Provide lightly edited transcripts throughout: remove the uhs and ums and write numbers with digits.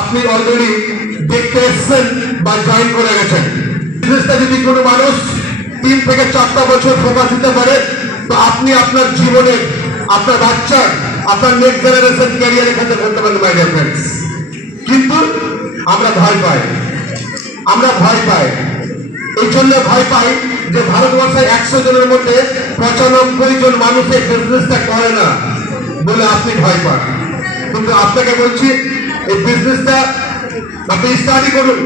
আপনি অলরেডি দেখতে এসেছেন বা জয়েন করে গেছেন। বিজনেসটা যদি কোনো মানুষ 3 থেকে 4টা বছর ফোকাস দিতে পারে, তো আপনি আপনার জীবনে, আপনার বাচ্চার, আপনার নেক্সট জেনারেশন ক্যারিয়ার এখানে করতে পারেন মাই ডিয়ার ফ্রেন্ডস। কিন্তু আমরা ভয় পাই, এই জন্য ভয় পাই যে ভারতবর্ষে 100 জনের মধ্যে 95 জন মানুষ এই বিজনেসটা করে না বলে আপনি ভয় পান। কিন্তু আপনাকে বলছি এই বিজনেসটা আপনি স্টাডি করুন,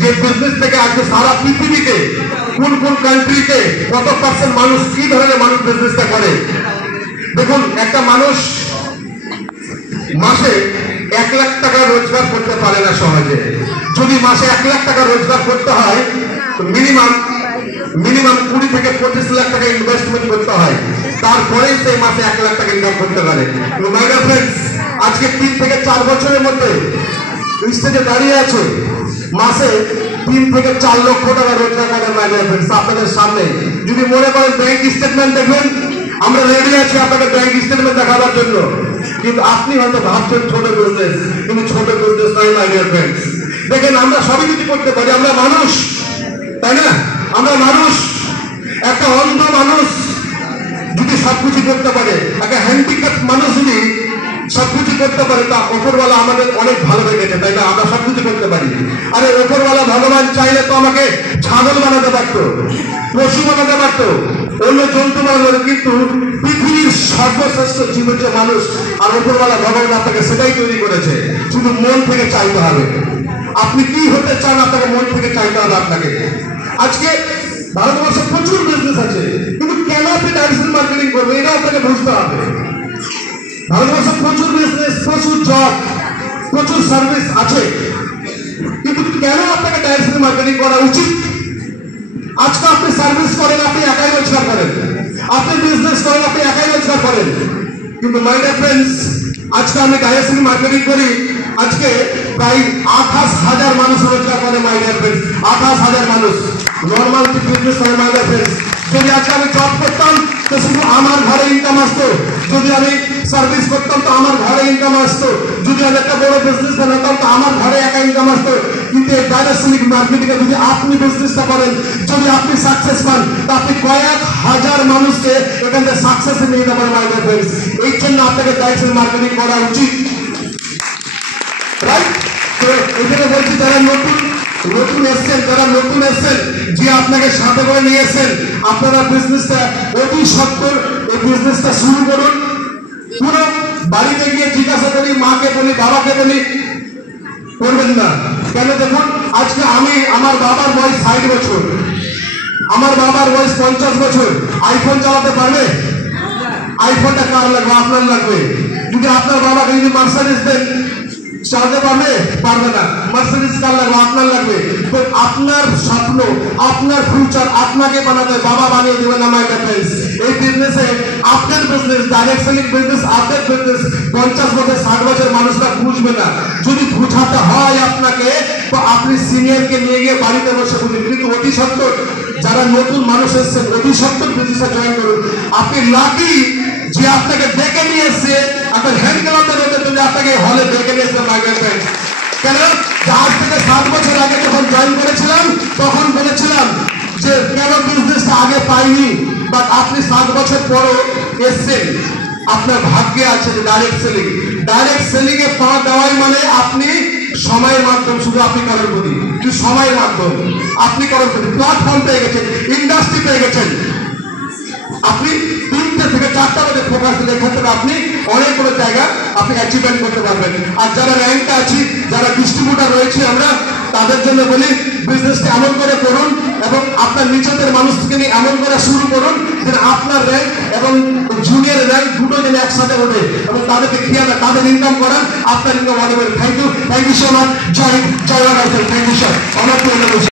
যে বিজনেস থেকে আজকে সারা পৃথিবীতে কোন কোন কান্ট্রিতে কত পার্সেন্ট মানুষ, কি ধরনের মানুষ বিজনেসটা করে। দেখুন, একটা মানুষ মাসে 1 লাখ টাকা রোজগার করতে পারে না সহজে। যদি মাসে 1 লাখ টাকা রোজগার করতে হয় তো মিনিমাম 20 থেকে 25 লাখ টাকা ইনভেস্টমেন্ট করতে হয়, তারপরেই সেই মাসে 1 লাখ টাকা ইনকাম করতে পারে। মাই ডিয়ার ফ্রেন্ডস, আজকে 3 থেকে 4 বছরের মধ্যে স্টেজে দাঁড়িয়ে আছে, মাসে 3 থেকে 4 লক্ষ টাকা রোজগার করেন মাই ডিয়ার ফ্রেন্ডস আপনাদের সামনে। যদি মনে করেন ব্যাংক স্টেটমেন্ট দেখবেন, আমরা রেডি আছি আপনাকে ব্যাংক স্টেটমেন্ট দেখাবার জন্য। কিন্তু আপনি হয়তো ভাবছেন ছোট বিজনেস, কিন্তু ছোট বিজনেস নয় মাই ডিয়ার ফ্রেন্ডস। দেখেন, আমরা সবই কিছু করতে পারি, আমরা মানুষ, তাই না? আমরা মানুষ। একটা অন্ধ মানুষ যদি সবকিছু করতে পারে, একটা হ্যান্ডিক্যাপ মানুষ যদি সবকিছু করতে পারে, তা ওপরওয়ালা আমাদের অনেক ভালো লেগেছে, তাই না? আমরা সবকিছু করতে পারি। আরে ওপরওয়ালা ভগবান চাইলে তো আমাকে ছাগল বানাতে পারতো, পশু বানাতে পারতো, অন্য জন্তু বানাতে, কিন্তু পৃথিবীর সর্বশ্রেষ্ঠ জীব হচ্ছে মানুষ। আর ওপরওয়ালা ভগবান আপনাকে সেটাই তৈরি করেছে, শুধু মন থেকে চাইতে হবে। আপনি কি হতে চান, আপনাকে মন থেকে চাইতে হবে আপনাকে। আজকে ভারতবর্ষে প্রচুর বিজনেস আছে, কিন্তু কেন আপনি ডাইরেকশন মার্কেটিং করবেন এটা আপনাকে বুঝতে হবে। ভারতবর্ষে প্রচুর বিজনেস, প্রচুর জব, প্রচুর সার্ভিস আছে, কিন্তু কেন আপনাকে ডাইরেকশন মার্কেটিং করা উচিত? আজকে আপনি সার্ভিস করেন, আপনি একাই রোজগার করেন, আপনি বিজনেস করেন, আপনি একাই রোজগার করেন। কিন্তু মাই ডিয়ার ফ্রেন্ডস, আজকে আমি ডাইরেকশন মার্কেটিং করি, আজকে প্রায় 28,000 মানুষ রোজগার করে মাই ডিয়ার ফ্রেন্ডস। 28,000 মানুষ নর্মাল বিজনেস করে মাই ডিয়ার ফ্রেন্ডস। যদি আজকে আমি জব করতাম তো শুধু আমার ঘরে ইনকাম আসতো, যদি আমি সার্ভিস করতাম তো আমার ঘরে ইনকাম আসতো, যদি আমি একটা বড় বিজনেস বানাতাম তো আমার ঘরে একা ইনকাম আসতো। কিন্তু এই ডাইরেকশন মার্কেটিং এ যদি আপনি বিজনেসটা করেন, যদি আপনি সাকসেস পান, তো আপনি কয়েক হাজার মানুষকে এখান থেকে সাকসেসে নিয়ে যেতে পারেন মাই ডিয়ার ফ্রেন্ডস। এই জন্য আপনাকে ডাইরেকশন মার্কেটিং করা উচিত, রাইট? তো এখানে বলছি, যারা নতুন এসছেন, যে আপনাকে সাথে করে নিয়ে এসেছেন, আপনারা বিজনেসটা অতি সত্বর এই বিজনেসটা শুরু করুন। পুরো বাড়িতে গিয়ে জিজ্ঞাসা করি, মাকে বলি, বাবাকে বলি, করবেন না কেন? দেখুন, আজকে আমার বাবার বয়স 60 বছর, আমার বাবার বয়স 50 বছর, আইফোন চালাতে পারবে? আইফোনটা কার লাগবে? আপনার লাগবে। যদি আপনার বাবাকে যদি মার্সিডিজ দেন, চালাতে পারবে না। মার্সিডিজ কার লাগবে? আপনার লাগবে। তো আপনার স্বপ্ন, আপনার ফিউচার আপনাকে বানাতে, বাবা বানিয়ে দেবে না মাই ডিয়ার ফ্রেন্ডস। এই বিজনেসে আপনার বিজনেস, ডাইরেক্ট সেলিং বিজনেস, আপনার বিজনেস 50 বছর 60 বছর মানুষরা বুঝবে না। যদি বুঝাতে হয় আপনাকে, তো আপনি সিনিয়রকে নিয়ে গিয়ে বাড়িতে বসে বুঝুন। কিন্তু অতি সত্তর যারা নতুন মানুষ এসেছেন, অতি সত্তর বিজনেসে জয়েন করুন। আপনি লাকি যে আপনাকে ডেকে নিয়ে এসছে, আপনার হ্যান্ড ক্লাবের জন্য আপনাকে হলে ডেকে নিয়ে এসছে মাই ডিয়ার ফ্রেন্ডস। কেন? আজ থেকে 7 বছর আগে যখন জয়েন করেছিলাম, তখন বলেছিলাম যে কেন বিজনেসটা আগে পাইনি, বাট আপনি 7 বছর পরও এসছেন, আপনার ভাগ্যে আছে যে ডাইরেক্ট সেলিং এ পা দেওয়াই মানে আপনি সময়ের মাধ্যম, শুধু আপনি করোড়পতি, কিন্তু সময়ের মাধ্যম আপনি করোড়পতি। প্ল্যাটফর্ম পেয়ে গেছেন, ইন্ডাস্ট্রি পেয়ে গেছেন, আপনি 3টে থেকে 4টা মধ্যে ফোকাস দিলে এখান থেকে আপনি অনেক বড় জায়গা আপনি অ্যাচিভমেন্ট করতে পারবেন। আর যারা র্যাঙ্কটা আছি, যারা ডিস্ট্রিবিউটার রয়েছে, আমরা তাদের জন্য বলি, বিজনেসটা এমন করে করুন এবং আপনার নিচের মানুষকে নিয়ে এমন করে শুরু করুন যেন আপনার র্যাঙ্ক এবং জুনিয়র র্যাঙ্ক দুটো যেন একসাথে ওঠে এবং তাদেরকে খেয়ালে তাদের ইনকাম করান, আপনার ইনকাম অনেক। Thank you so much. জয় জয়, থ্যাংক ইউ স্যার।